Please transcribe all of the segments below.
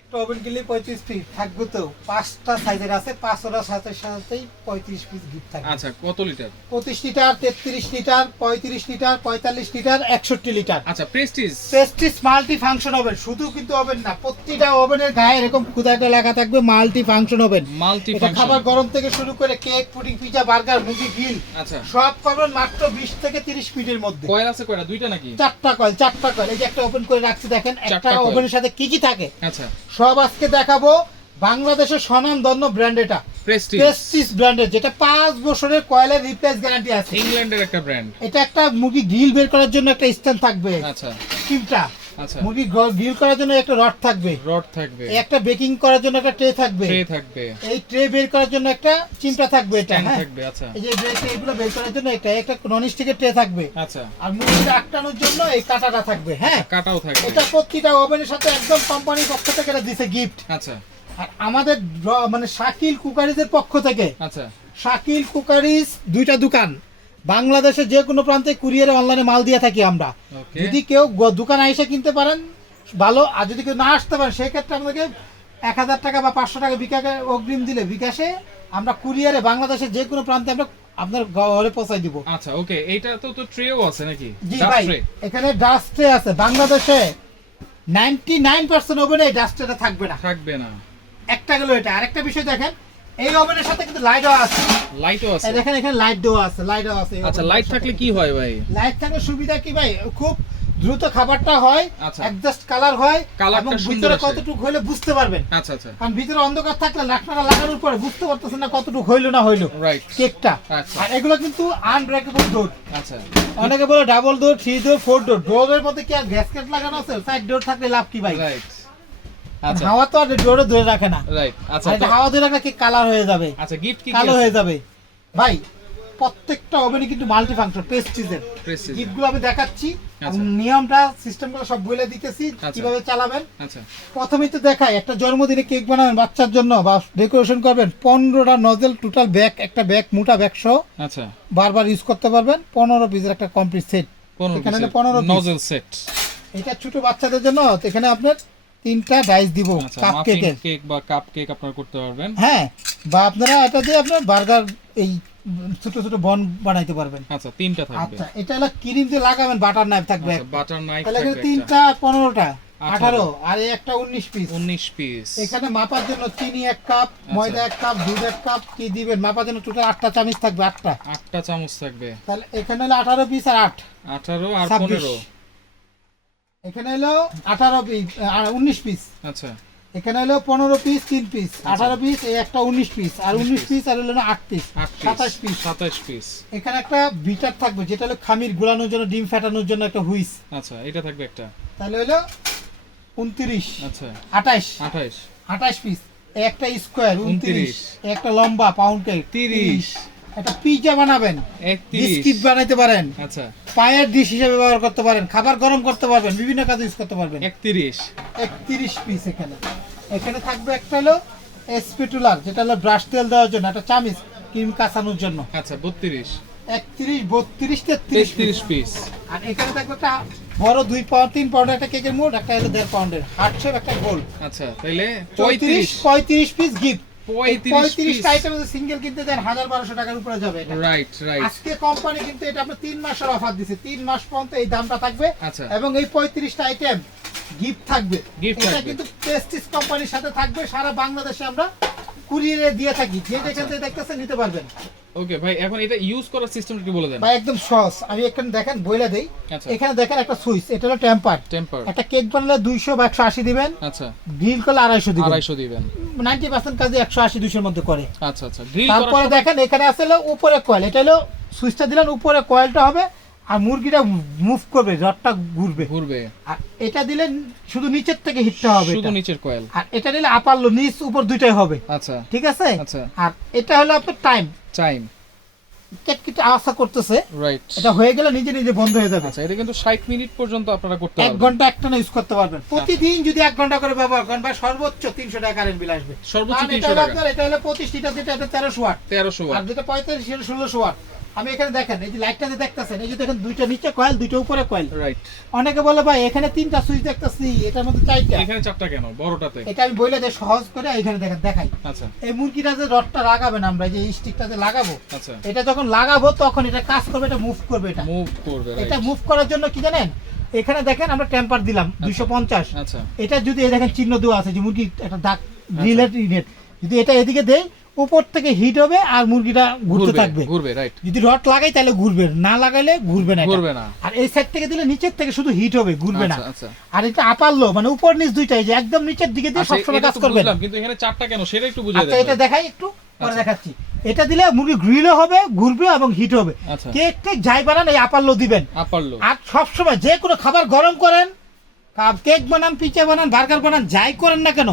একটা ওভেন কিনলে 35 পিস থাকবে তো পাঁচটা সাইজের আছে, পাঁচটার সাথে সাথেই 35 পিস গিফট থাকবে। আচ্ছা, কত litre? 25 litre, 33 litre, 35 litre, 45 litre, 61 litre. আচ্ছা, Prestige Prestige multi function oven. শুধু কিন্তু ওভেন না, প্রতিটা ওভেনের গায়ে এরকম খুদাটা লেখা থাকবে মাল্টি ফাংশন ওভেন। মাল্টি এটা ফাংশন। খাবার গরম থেকে শুরু করে কেক, পুডিং, পিজা, বার্গার, মুরগি গ্রিল আচ্ছা, সব পাবেন মাত্র 20 থেকে 30 মিনিটের মধ্যে। কয়লা আছে কয়টা? দুইটা নাকি? চারটা কয়েল। এই যে একটা ওপেন করে রাখছি, দেখেন একটা চারটা coil। ওভেনের সাথে কি কি থাকে আচ্ছা, সব আজকে দেখাবো। বাংলাদেশের স্বনামধন্য ব্র্যান্ড, এটা প্রেস্টিজ। প্রেস্টিজ ব্র্যান্ডের, যেটা 5 বছরের কয়েলের রিপ্লেস গ্যারান্টি আছে। ইংল্যান্ডের একটা ব্র্যান্ড। এটা একটা মুরগি গ্রিল বের করার জন্য একটা স্ট্যান্ড থাকবে, আচ্ছা চিমটা। আচ্ছা, মুরগি গ্রিল করার জন্য একটা রড থাকবে, রড থাকবে, এই একটা বেকিং করার জন্য একটা ট্রে থাকবে, ট্রে থাকবে, এই ট্রে বের করার জন্য একটা চিমটা থাকবে, এটা স্ট্যান্ড হ্যাঁ থাকবে। আচ্ছা এই যে এগুলো বের করার জন্য একটা নন স্টিকের ট্রে থাকবে। আচ্ছা, আর মুরগিটা আটকানোর জন্য এই কাঁটাটা থাকবে। হ্যাঁ, কাটাও থাকবে। এটা প্রতিটা ওভেনের সাথে একদম কোম্পানির পক্ষ থেকে এটা দিছে গিফট। আচ্ছা আর আমাদের মানে শাকিল কুকারিজের পক্ষ থেকে, আচ্ছা, শাকিল কুকারিজ দুইটা দোকান, বাংলাদেশের যে কোনো প্রান্তে কুরিয়ারে অনলাইনে মাল দিয়ে থাকি আমরা। ওকে। যদি কেউ দোকানে এসে কিনতে পারেন ভালো, আর যদি কেউ না আসতে পারেন সেক্ষেত্রে আমাদেরকে 1000 টাকা বা 500 টাকা বিকাশে অগ্রিম দিলে বিকাশে আমরা কুরিয়ারে বাংলাদেশের যে কোনো প্রান্তে আমরা আপনার ঘরে পৌঁছাই দিব। আচ্ছা, ওকে। এইটা তো ট্রেও আছে নাকি? জি ডাস্ট ভাই, ট্রে। এখানে ডাস্ট ট্রে আছে। বাংলাদেশে 99% ওভেনে এই ডাস্ট ট্রেটা থাকবে না। থাকবে না। একটা গেল এটা। আরেকটা বিষয় দেখেন, এই ওভেনের সাথে কিন্তু লাইটও আছে। লাইটও আছে। এই দেখেন এখানে লাইট দেওয়া আছে, লাইটও আছে। এই আচ্ছা, oven লাইট এর থাকলে সাথে। কি হয় ভাই? লাইট থাকলে সুবিধা কি ভাই, খুব দ্রুত খাবারটা হয়, আচ্ছা। অ্যাডজাস্ট কালার হয়, কালারটা এবং সুন্দর ভিতরে আসে। কতটুকু হইলে বুঝতে পারবেন। আচ্ছা আচ্ছা, কারণ ভিতরে অন্ধকার থাকলে লাকড়াটা লাগানোর পরে বুঝতে পারতেছেন না কতটুকু হইলো না হইলো রাইট। কেকটা। আচ্ছা আর এগুলো কিন্তু আনব্রেকেবল ডোর। আচ্ছা, অনেকে বলে ডাবল ডোর, 3 ডোর, 4 ডোর। ডোরের মধ্যে কি আর গ্যাসকেট লাগানো আছে? সাইড ডোর থাকলে লাভ কি ভাই? রাইট। আচ্ছা হাওয়া তো আর ডোরে ধরে রাখে না। রাইট। আচ্ছা আর এটা হাওয়া ধরে রাখলে কি কালার হয়ে যাবে, আচ্ছা, গিফট কি কালো আছে? হয়ে যাবে ভাই। প্রত্যেকটা ওভেনে কিন্তু মাল্টি ফাংশন প্রেস্টিজের Prestige। গিফটগুলো আমি দেখাচ্ছি, আচ্ছা। এবং নিয়মটা সিস্টেমগুলো সব বলে দিতেছি আচ্ছা। কিভাবে চালাবেন। আচ্ছা প্রথমেই তো দেখাই, একটা জন্মদিনে কেক বানাবেন বাচ্চার জন্য বা ডেকোরেশন করবেন, 15টা নজেল টোটাল ব্যাগ, একটা ব্যাগ মোটা ব্যাগ সহ আচ্ছা, বারবার ইউজ করতে পারবেন। 15 পিসের একটা কমপ্লিট সেট। 15 এখানে পিসের 15 পিস। Nozzle set. এটা ছোট বাচ্চাদের জন্য, তো এখানে আপনার 3টা ডাইস দিব আচ্ছা, কাপ মাফিন কেকের। কেক বা কাপ কেক আপনারা করতে পারবেন। হ্যাঁ, বা আপনারা এটা দিয়ে আপনার বার্গার, এই ছোট ছোট বন বানাইতে পারবেন। আচ্ছা, তিনটা থাকবে। আচ্ছা, এটা হলো ক্রিম দিয়ে লাগাবেন, বাটার নাইফ থাকবে। আচ্ছা, বাটার নাইফ তাহলে এখানে থাকবে 3টা 15টা 18, 18 আর এই একটা 19 পিস। 19 পিস। এখানে মাপার জন্য চিনি 1 কাপ, আচ্ছা। ময়দা 1 কাপ, দুধ 1 কাপ কি দিবেন মাপার জন্য টোটাল 8টা চামচ থাকবে, 8টা। 8টা চামচ থাকবে। তাহলে এখানে হলো 18 পিস আর 8 18 আর 26। 15। এখানে হলো 18 পিস আর 19 পিস। আচ্ছা, এখানে হলো 15 পিস 3 পিস, 18 পিস, এই একটা 19 পিস, আর 19 পিস আর হলো 8 পিস, 8 27 পিস। 27 পিস। এখানে একটা বিটার থাকবে, যেটা হলো খামির গুলানোর জন্য, ডিম ফাটানোর জন্য একটা হুইস। আচ্ছা, এটা থাকবে একটা। তাহলে হলো 29, আচ্ছা, 28, 28, 28 পিস। এই একটা স্কোয়ার 29, 29, এই একটা লম্বা পাউন্ড কেক 30, একটা পিজ্জা বানাবেন, 31। বিস্কিট বানাইতে পারেন, আচ্ছা, পায়ের ডিশ হিসেবে ব্যবহার করতে পারেন, খাবার গরম করতে পারবেন, বিভিন্ন কাজে ইউজ করতে পারবেন। 31। 31 পিস। এখানে থাকবে একটা হলো স্প্যাটুলার, যেটা হলো ব্রাশ তেল দেওয়ার জন্য, একটা চামিচ ক্রিম কাঁচানোর জন্য। আচ্ছা, 32, 31, 32, 33 33 পিস। আর এখানে থাকবে একটা বড় 2 পাউন্ড 3 পাউন্ডের একটা কেকের মোট, একটা হলো 1.5 পাউন্ডের হার্ট শেপ, একটা গোল। আচ্ছা, তাইলে 35 35 piece gift. 35 piece. Item single কিনতে দেন 1200 টাকার উপরে যাবে এটা। Right right. আজকে কোম্পানি কিন্তু এটা আপনার 3 মাসের অফার দিছে, 3 মাস পর্যন্ত এই দামটা থাকবে। আচ্ছা। এবং এই 35টা আইটেম গিফট থাকবে। Gift এটা থাকবে। কিন্তু প্রেস্টিজ কোম্পানির সাথে থাকবে, সারা বাংলাদেশে আমরা কুরিয়ারে দিয়ে থাকি, যে যেখান থেকে দেখতেছেন নিতে পারবেন। ওকে ভাই, এখন এটা ইউজ করার সিস্টেমটা কি বলে দেন? বা একদম সহজ, আমি এখানে দেখেন বইলা দেই। আচ্ছা। এখানে দেখেন একটা সুইচ, এটা হলো টেম্পার। টেম্পার। একটা কেক বানালে 200 বা 180 দিবেন, আচ্ছা, গ্রিল করলে 250 দিবেন। 250 দিবেন। 90% কাজে 180 200 এর মধ্যে করে। আচ্ছা আচ্ছা, গ্রিল তারপরে করার দেখেন এখানে আছে হলো উপরে কয়েল, এটা হলো সুইচটা দিলেন উপরে কয়েলটা হবে, আর মুরগিটা মুভ করবে, রডটা ঘুরবে। ঘুরবে। আর এটা দিলে শুধু নিচের থেকে হিটটা হবে, শুধু এটা। নিচের কয়েল। আর এটা দিলে আপার লো নিচ উপর দুইটাই হবে। আচ্ছা ঠিক আছে। আচ্ছা। আর এটা হলো আপনার টাইম, টাইম। কেটকেটে আওয়াজ করতেছে, রাইট। এটা হয়ে গেলে নিজে নিজে বন্ধ হয়ে যাবে। আচ্ছা, এটা কিন্তু 60 মিনিট পর্যন্ত আপনারা করতে 1 পারবেন। ঘন্টা একটানা ইউজ করতে পারবেন। প্রতিদিন যদি 1 ঘন্টা করে ব্যবহার করেন, বা সর্বোচ্চ 300 টাকা কারেন্ট বিল আসবে। সর্বোচ্চ কারণ এটা 300 হলো টাকা। আপনার, এটা হলো 25 লিটার, যেটা এটা 1300 ওয়াট, 1300 আর ওয়াট। যেটা 35 1600 ওয়াট। আমি এখানে দেখেন এই যে লাইটটাতে দেখতেছেন, এই যে দেখেন দুইটা নিচে কয়েল, দুইটা উপরে কয়েল। রাইট। অনেকে বলে ভাই এখানে 3টা সুইচ দেখতেছি, এটার মধ্যে 4টা। এখানে 4টা কেন বড়টাতে? এটা আমি বলে দেই সহজ করে, এখানে দেখেন দেখাই। আচ্ছা এই মুরগিটা যে রডটা লাগাবেন আমরা, এই যে স্টিকটাতে লাগাবো, আচ্ছা, এটা যখন লাগাবো তখন এটা কাজ করবে, এটা মুভ করবে। এটা মুভ করবে। এটা মুভ করার জন্য কি জানেন, এখানে দেখেন আমরা টেম্পার দিলাম 250। আচ্ছা এটা যদি এই দেখেন চিহ্ন দেওয়া আছে যে মুরগি একটা দাগ গ্রিলের ইনেট, যদি এটা এদিকে দেই উপর থেকে হিট হবে আর মুরগিটা ঘুরতে থাকবে। ঘুরবে। রাইট। যদি রড লাগাই তাহলে ঘুরবে, না লাগাইলে ঘুরবে না। ঘুরবে না। আর এই সাইড থেকে দিলে নিচের থেকে শুধু হিট হবে, ঘুরবে না। আচ্ছা আচ্ছা। আর এটা আপার লো মানে উপর নিচ দুইটাই, যে একদম নিচের দিকে দিয়ে আচ্ছা, সবসময় এটা কাজ তো করবে। বুঝলাম, কিন্তু এখানে 4টা কেন সেটা একটু বুঝিয়ে আচ্ছা দেন। এটা দেখাই একটু পরে আচ্ছা। দেখাচ্ছি। এটা দিলে মুরগি গ্রিলও হবে, ঘুরবে এবং হিট হবে। আচ্ছা। কেক টেক যাই বানান এই আপার লো দিবেন। আপার লো। আর সবসময় যে কোনো খাবার গরম করেন, কেক বানান, পিজা বানান, বার্গার বানান, যাই করেন না কেন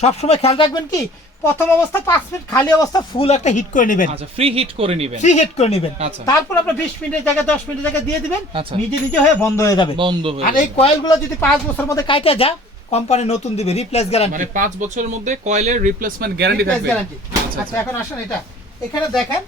সবসময় খেয়াল রাখবেন কি প্রথম অবস্থা 5 মিনিট খালি অবস্থা ফুল একটা হিট করে নেবেন। আচ্ছা, ফ্রি হিট করে নেবেন। ফ্রি হিট করে নেবেন। আচ্ছা। তারপর আপনি 20 মিনিটের জায়গায় 10 মিনিটের জায়গায় দিয়ে দিবেন, আচ্ছা। নিজে নিজে হয়ে বন্ধ হয়ে যাবে। বন্ধ হয়ে আর এই যাবে। কয়েলগুলো যদি 5 বছরের মধ্যে কাইটা যা, কোম্পানি নতুন দিবে, রিপ্লেস গ্যারান্টি। মানে 5 বছরের মধ্যে কয়েলের রিপ্লেসমেন্ট গ্যারান্টি থাকবে। আচ্ছা আচ্ছা, এখন আসেন এটা এখানে দেখেন,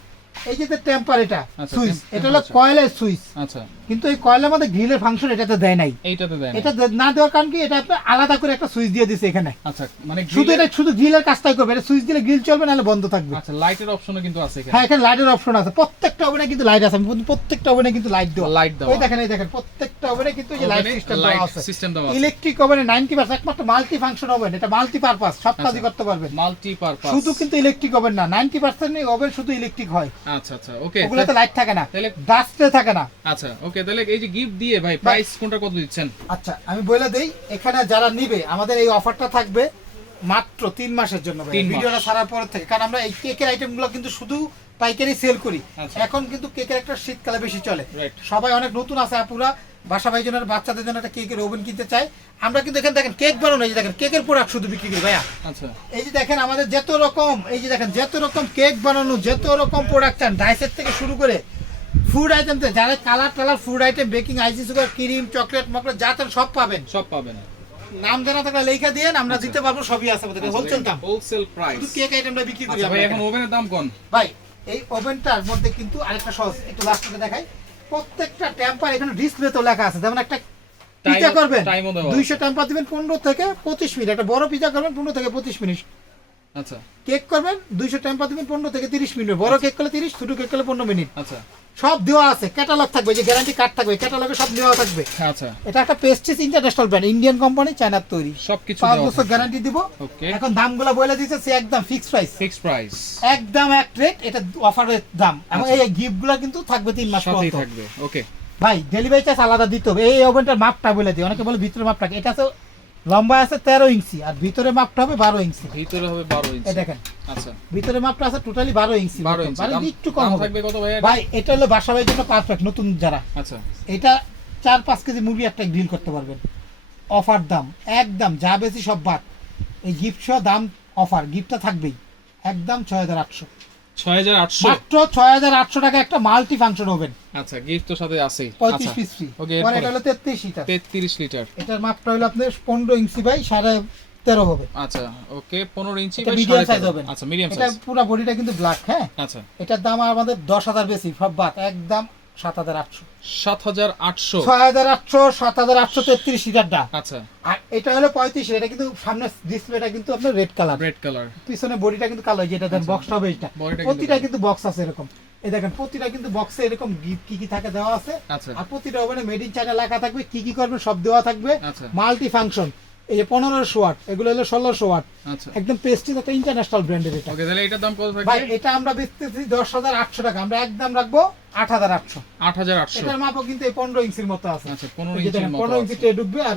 এই যে টেম্পার, এটা আচ্ছা, সুইচ, টেম্পার, এটা হলো আচ্ছা। কয়েলের সুইচ। আচ্ছা, কিন্তু এই কয়েলের মধ্যে গ্রিলের ফাংশন এটাতে দেয় নাই। এইটাতে দেন। এটা না দেওয়ার কারণ কি, এটা আপনি আলাদা করে একটা সুইচ দিয়ে দিছে এখানে। আচ্ছা, মানে শুধু এটা শুধু গ্রিলের কাজটাই করবে, এটা সুইচ দিলে গ্রিল চলবে, নাহলে বন্ধ থাকবে। আচ্ছা, লাইটের অপশনও কিন্তু আছে এখানে। হ্যাঁ, এখানে লাইটের অপশন আছে, প্রত্যেকটা ওভেনে কিন্তু লাইট আছে। আমি বলছি প্রত্যেকটা ওভেনে কিন্তু লাইট দেওয়া। লাইট দেওয়া। ওই দেখেন, এই দেখেন প্রত্যেকটা ওভেনে কিন্তু এই যে লাইট সিস্টেম দেওয়া আছে। সিস্টেম দেওয়া আছে। ইলেকট্রিক ওভেনে 90% একমাত্র মাল্টি ফাংশন ওভেন, এটা মাল্টি পারপাস, সব কাজই আচ্ছা। করতে পারবেন। Multi purpose. শুধু কিন্তু ইলেকট্রিক ওভেন না, 90% ওভেন শুধু ইলেকট্রিক হয়। আচ্ছা আচ্ছা, ওকে। ওগুলোতে লাইট থাকে না, তাহলে ডাস্টে থাকে না। আচ্ছা, ওকে। তাহলে এই যে গিফট দিয়ে ভাই প্রাইস কোনটা কত দিচ্ছেন? আচ্ছা আমি বলে দেই, এখানে যারা নিবে আমাদের এই অফারটা থাকবে মাত্র 3 মাসের জন্য। 3 মাস। ভিডিওটা ছাড়ার পর থেকে, কারণ আমরা এই কেকের আইটেমগুলো কিন্তু শুধু পাইকারি সেল করি। আচ্ছা। এখন কিন্তু কেকের একটা শীতকালে বেশি চলে। Right. সবাই অনেক নতুন আছে আপুরা, বাসা ভাই জনের বাচ্চাদের জন্য একটা কেকের ওভেন কিনতে চায়। আমরা কিন্তু এখানে দেখেন কেক বানানো, এই যে দেখেন কেকের প্রোডাক্ট শুধু বিক্রি করি ভাইয়া। আচ্ছা, এই যে দেখেন আমাদের যত রকম, এই যে দেখেন যত রকম কেক বানানো, যত রকম প্রোডাক্ট চান, ডাইসের থেকে শুরু করে ফুড আইটেম, যারা কালার টালার ফুড আইটেম, বেকিং, আইসি, সুগার, ক্রিম, চকলেট, মকলেট যা চান সব পাবেন। সব পাবেন। নাম জানা থাকলে লেখা দিয়েন, আমরা দিতে পারবো, সবই আছে আমাদের হোলসেল দাম। Wholesale price. শুধু কেক আইটেমটা বিক্রি করি আচ্ছা আমরা ভাই, এখন এখানে। ওভেনের দাম কোন? ভাই এই ওভেনটার মধ্যে কিন্তু আরেকটা সহজ, একটু লাস্টে দেখাই। প্রত্যেকটা টেম্পার এখানে ডিসপ্লে তো লেখা আছে, যেমন একটা পিজা করবেন টাইমও দেওয়া 200 টেম্পার দিবেন 15 থেকে 25 মিনিট, একটা বড় পিজা করবেন 15 থেকে 25 মিনিট, আচ্ছা কেক করবেন 200 টেম্পার দিবেন 15 থেকে 30 মিনিট, বড় কেক করলে 30, ছোট কেক করলে 15 মিনিট। আচ্ছা সব দেওয়া আছে, ক্যাটালগ থাকবে, যে গ্যারান্টি কার্ড থাকবে, ক্যাটালগে সব দেওয়া থাকবে। আচ্ছা, এটা একটা পেস্টিস ইন্টারন্যাশনাল ব্র্যান্ড, ইন্ডিয়ান কোম্পানি, চায়নার তৈরি, সবকিছু 5 দেওয়া বছর থাকবে। গ্যারান্টি দিব। ওকে, এখন দামগুলো বলে দিয়েছে, সে একদম ফিক্সড প্রাইস, ফিক্স প্রাইস, একদম এক রেট, এটা অফারের দাম। এবং আচ্ছা। এই গিফটগুলো কিন্তু থাকবে 3 মাস সাথেই পর্যন্ত। থাকবে। ওকে ভাই ডেলিভারি চার্জ আলাদা দিতে হবে। এই ওভেনটার মাপটা বলে দিই, অনেকে বলে ভিতরে মাপটা কি, এটা তো লম্বা আছে 13 ইঞ্চি আর ভিতরে মাপটা হবে 12 ইঞ্চি। ভিতরে হবে 12 এই ইঞ্চি। দেখেন আচ্ছা, ভিতরে মাপটা আছে টোটালি 12 ইঞ্চি। 12 ইঞ্চি। মানে একটু কম দাম হবে। থাকবে কত ভাই এটা? ভাই এটা হলো বাসা ভাইয়ের জন্য পারফেক্ট, নতুন যারা, আচ্ছা, এটা 4-5 কেজি মুরগি একটা ডিল করতে পারবেন। অফার দাম একদম, যা বেশি সব বাদ, এই গিফট সহ দাম অফার, গিফটটা থাকবেই একদম 6800, 6800 মাত্র 6800 টাকা একটা মাল্টি ফাংশন ওভেন। আচ্ছা, গিফট তো সাথে আছেই। 35 পিস ফ্রি। ওকে, মানে এটা হলো 33 লিটার। 33 লিটার। এটার মাপটা হলো আপনার 15 ইঞ্চি বাই 13.5 হবে। আচ্ছা, ওকে, 15 ইঞ্চি এটা বাই মিডিয়াম 13.5 সাইজ হবে। আচ্ছা, মিডিয়াম এটা সাইজ। পুরো বডিটা কিন্তু ব্ল্যাক। হ্যাঁ, আচ্ছা, এটার দাম আমাদের 10,000 বেশি, সব বাদ একদম 7,800। 7800। 6,800, 7,800 33 লিটারটা। আচ্ছা, আর এটা হলো 35, এটা কিন্তু সামনে ডিসপ্লেটা কিন্তু আপনার রেড কালার, রেড কালার। পিছনে বডিটা কিন্তু কালো, যেটা দেন আচ্ছা। বক্সটা হবে এটা। বডিটা কিন্তু প্রতিটা কালো। কিন্তু বক্স আছে এরকম, এই দেখেন প্রতিটা কিন্তু বক্সে এরকম কি কি থাকে দেওয়া আছে। আচ্ছা, আর প্রতিটা ওভেনে মেড ইন চায়না লেখা থাকবে, কি কি করবেন সব দেওয়া থাকবে। আচ্ছা, মাল্টি ফাংশন, এই যে 1500 ওয়াট, এগুলো হলো 1600 ওয়াট, আচ্ছা। একদম পেস্টিজ একটা ইন্টারন্যাশনাল ব্র্যান্ডের এটা। ওকে, তাহলে এটার দাম কত ভাই থাকবে? এটা আমরা বেচতেছি 10,800 টাকা, আমরা একদম রাখবো 8,800। 8800। এটার মাপও কিন্তু এই 15 ইঞ্চির মতো আছে। আচ্ছা, 15 এই যে ইঞ্চির দেখেন, মতো 15 ইঞ্চি আছে। ট্রে ঢুকবে আর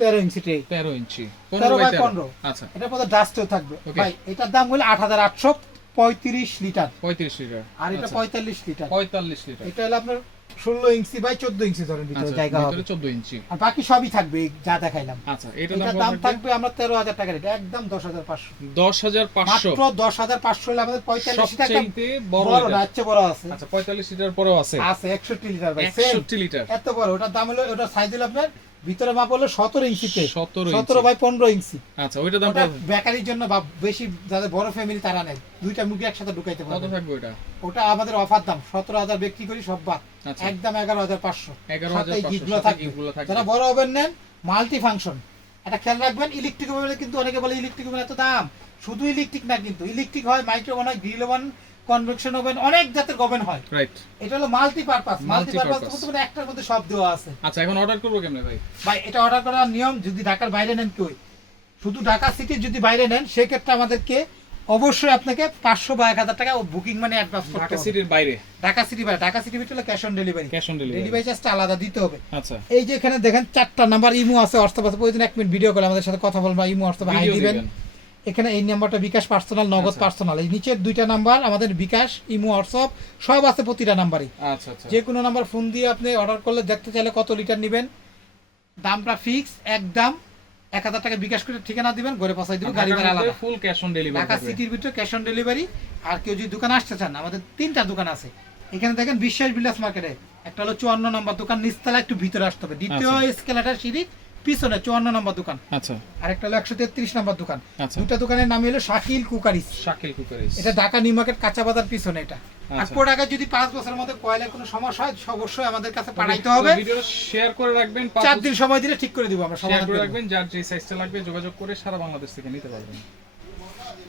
13 ইঞ্চি ট্রে, 13 ইঞ্চি, 13 বাই 15। 15 আচ্ছা, এটার মধ্যে ডাস্টও থাকবে। Okay. ভাই এটার দাম হলো 8,835 লিটার, 35 লিটার। আর এটা আচ্ছা, 45 লিটার। 45 লিটার। এটা হলো আপনার 16 ইঞ্চি বাই 14 ইঞ্চি ধরেন ভিতরে আচ্ছা, জায়গা হবে। ভিতরে 14 ইঞ্চি। আর বাকি সবই থাকবে এই যা দেখাইলাম। আচ্ছা, এটার এটার দাম দাম কত থাকবে? থাকবে আমরা 13,000 টাকা রেট, একদম 10,500। 10500। মাত্র 10,500 হলে আমাদের 45 টাকা সবচেয়ে বড় বড় না, লিটার। হচ্ছে বড় আছে। আচ্ছা, 45 লিটার পরেও আছে। আছে 61 লিটার ভাই, 61 লিটার। এত বড়। ওটার দাম হলো, ওটার সাইজ হলো আপনার ভিতরে মাপ হলো 17 ইঞ্চিতে, 17 17 বাই 15 ইঞ্চি। আচ্ছা ওইটা দাম ওটা কত? বেকারির জন্য বা বেশি যাদের বড় ফ্যামিলি তারা নেয়, দুইটা মুরগি একসাথে ঢুকাইতে কত পারবে। থাকবে ওটা? ওটা আমাদের অফার দাম 17,000 বিক্রি করি সব বাদ, আচ্ছা একদম 11,500। 11,500 গিফটগুলো সাথে থাকবে। গিফটগুলো থাকবে। যারা বড় ওভেন নেন মাল্টি ফাংশন, এটা খেয়াল রাখবেন। ইলেকট্রিক ওভেনে কিন্তু অনেকে বলে ইলেকট্রিক ওভেন এত দাম, শুধু ইলেকট্রিক না, কিন্তু ইলেকট্রিক হয়, মাইক্রো ওভেন হয়, গ্রিল ওভেন, কনভেকশন ওভেন, অনেক জাতের ওভেন হয়। রাইট। এটা হলো multi purpose. Multi purpose Multi-purpose। বলতে মানে একটার মধ্যে সব দেওয়া আছে। আচ্ছা এখন অর্ডার করবো কেমনে ভাই? ভাই এটা অর্ডার করার নিয়ম, যদি ঢাকার বাইরে নেন কেউ, শুধু ঢাকা সিটির যদি বাইরে নেন সেক্ষেত্রে আমাদেরকে অবশ্যই আপনাকে 500 বা 1000 টাকা বুকিং মানে অ্যাডভান্স করতে ঢাকা হবে। সিটির বাইরে? ঢাকা সিটি বাইরে, ঢাকা সিটি ভিতরে cash on delivery, cash on delivery. Delivery চার্জটা আলাদা দিতে হবে। আচ্ছা এই যে এখানে দেখেন 4টা নাম্বার ইমো আছে, হোয়াটসঅ্যাপ আছে, প্রয়োজন 1 মিনিট ভিডিও করে আমাদের সাথে কথা বলবা, ইমো হোয়াটসঅ্যাপ হাই ভিডিও দিবেন। দিবেন। এখানে এই নাম্বারটা বিকাশ পার্সোনাল, নগদ আচ্ছা। পার্সোনাল, এই নিচের 2টা নাম্বার আমাদের বিকাশ, ইমো, হোয়াটসঅ্যাপ সব আছে প্রতিটা নাম্বারই। আচ্ছা আচ্ছা যে কোনো নাম্বার ফোন দিয়ে আপনি অর্ডার করলে দেখতে চাইলে কত লিটার নেবেন, দামটা ফিক্স একদম 1000 টাকা বিকাশ করে ঠিকানা দিবেন, ঘরে পৌঁছাই দিব, গাড়ি ভাড়া আলাদা। Full cash on delivery Dhaka থাকবে। সিটির ভিতরে ক্যাশ অন ডেলিভারি। আর কেউ যদি দোকান আসতে চান, আমাদের 3টা দোকান আছে এখানে দেখেন, বিশ্বাস বিলাস মার্কেটে। একটা হলো 54 নম্বর দোকান, নিচতলা, একটু ভিতরে আসতে হবে, দ্বিতীয় এসকেলেটর সিঁড়ির পিছনে 54 নম্বর দোকান। আচ্ছা আর একটা হলো 133 নম্বর দোকান। আচ্ছা। দুটো দোকানের নাম হলো শাকিল কুকারিস। শাকিল কুকারিস। এটা ঢাকা নিউ মার্কেট কাঁচা বাজার পিছনে এটা। আর আচ্ছা। প্রোডাক্টে যদি 5 বছরের মধ্যে কয়েলের কোনো সমস্যা হয় অবশ্যই আমাদের কাছে পাঠাইতে হবে। ভিডিও শেয়ার করে রাখবেন, 4 দিন সময় দিলে ঠিক করে দিব আমরা শেয়ার সমাধান করে করে দেব। রাখবেন, যার যে সাইজটা লাগবে যোগাযোগ করে সারা বাংলাদেশ থেকে নিতে পারবেন।